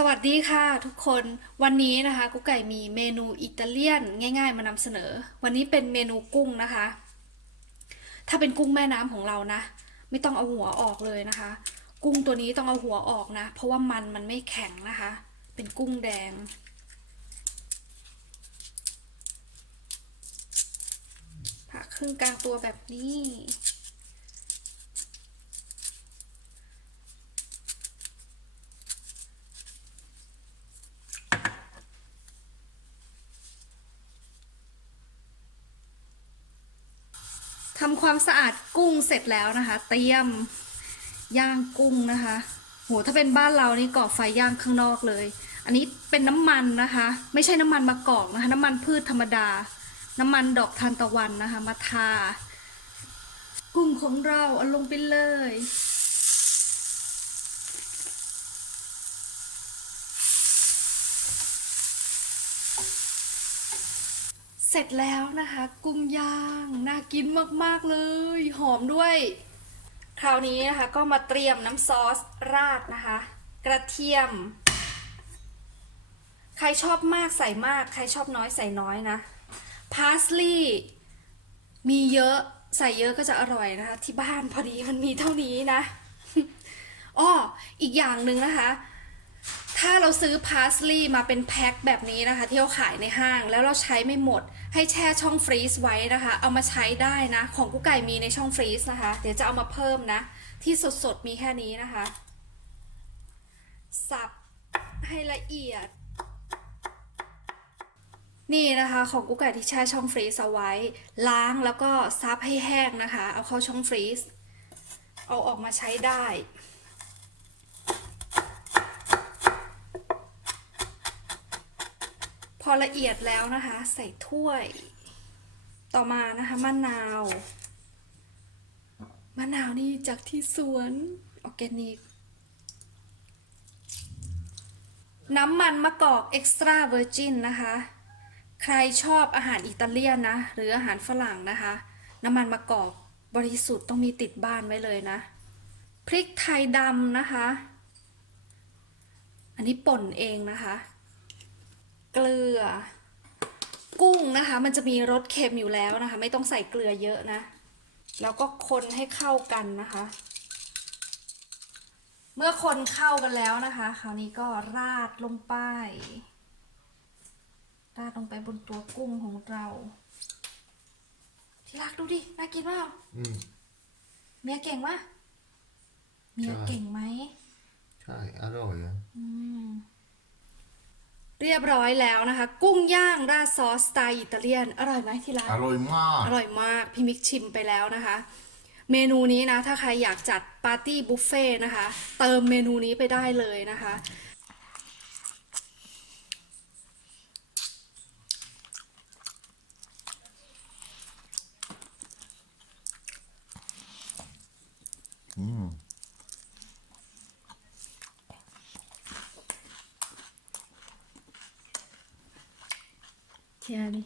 สวัสดีค่ะทุกคนวันนี้นะคะกุ๊กไก่มีเมนูอิตาเลียนง่ายๆมานำเสนอวันนี้เป็นเมนูกุ้งนะคะถ้าเป็นกุ้งแม่น้ำของเรานะไม่ต้องเอาหัวออกเลยนะคะกุ้งตัวนี้ต้องเอาหัวออกนะเพราะว่ามันไม่แข็งนะคะเป็นกุ้งแดงผ่าครึ่งกลางตัวแบบนี้ทำความสะอาดกุ้งเสร็จแล้วนะคะเตรียมย่างกุ้งนะคะโหถ้าเป็นบ้านเรานี่ก่อไฟย่างข้างนอกเลยอันนี้เป็นน้ำมันนะคะไม่ใช่น้ำมันมะกอกนะคะน้ำมันพืชธรรมดาน้ำมันดอกทานตะวันนะคะมาทากุ้งของเราเอาลงไปเลยเสร็จแล้วนะคะกุ้งย่างน่ากินมากๆเลยหอมด้วยคราวนี้นะคะก็มาเตรียมน้ำซอสราดนะคะกระเทียมใครชอบมากใส่มากใครชอบน้อยใส่น้อยนะพาสลีย์มีเยอะใส่เยอะก็จะอร่อยนะคะที่บ้านพอดีมันมีเท่านี้นะอ้ออีกอย่างหนึ่งนะคะถ้าเราซื้อพาสลีย์มาเป็นแพ็คแบบนี้นะคะที่เขาขายในห้างแล้วเราใช้ไม่หมดให้แช่ช่องฟรีซไว้นะคะเอามาใช้ได้นะของกุ๊กไก่มีในช่องฟรีซนะคะเดี๋ยวจะเอามาเพิ่มนะที่สดๆมีแค่นี้นะคะสับให้ละเอียดนี่นะคะของกุ๊กไก่ที่แช่ช่องฟรีซเอาไว้ล้างแล้วก็ซับให้แห้งนะคะเอาเข้าช่องฟรีซเอาออกมาใช้ได้พอละเอียดแล้วนะคะใส่ถ้วยต่อมานะคะมะนาวนี่จากที่สวนออร์แกนิกน้ำมันมะกอกเอ็กซ์ตร้าเวอร์จินนะคะใครชอบอาหารอิตาเลียนนะหรืออาหารฝรั่งนะคะน้ำมันมะกอกบริสุทธิ์ต้องมีติดบ้านไว้เลยนะพริกไทยดำนะคะอันนี้ป่นเองนะคะเกลือกุ้งนะคะมันจะมีรสเค็มอยู่แล้วนะคะไม่ต้องใส่เกลือเยอะนะแล้วก็คนให้เข้ากันนะคะเมื่อคนเข้ากันแล้วนะคะคราวนี้ก็ราดลงไปบนตัวกุ้งของเราที่รักดูดิน่ากินเปล่าเมียเก่งปะเมียเก่งไหมใช่อร่อยอ่ะเรียบร้อยแล้วนะคะกุ้งย่างราดซอสสไตล์อิตาเลียนอร่อยไหมที่รักอร่อยมากอร่อยมากพี่มิกชิมไปแล้วนะคะเมนูนี้นะถ้าใครอยากจัดปาร์ตี้บุฟเฟ่นะคะเติมเมนูนี้ไปได้เลยนะคะเชียร์ดิ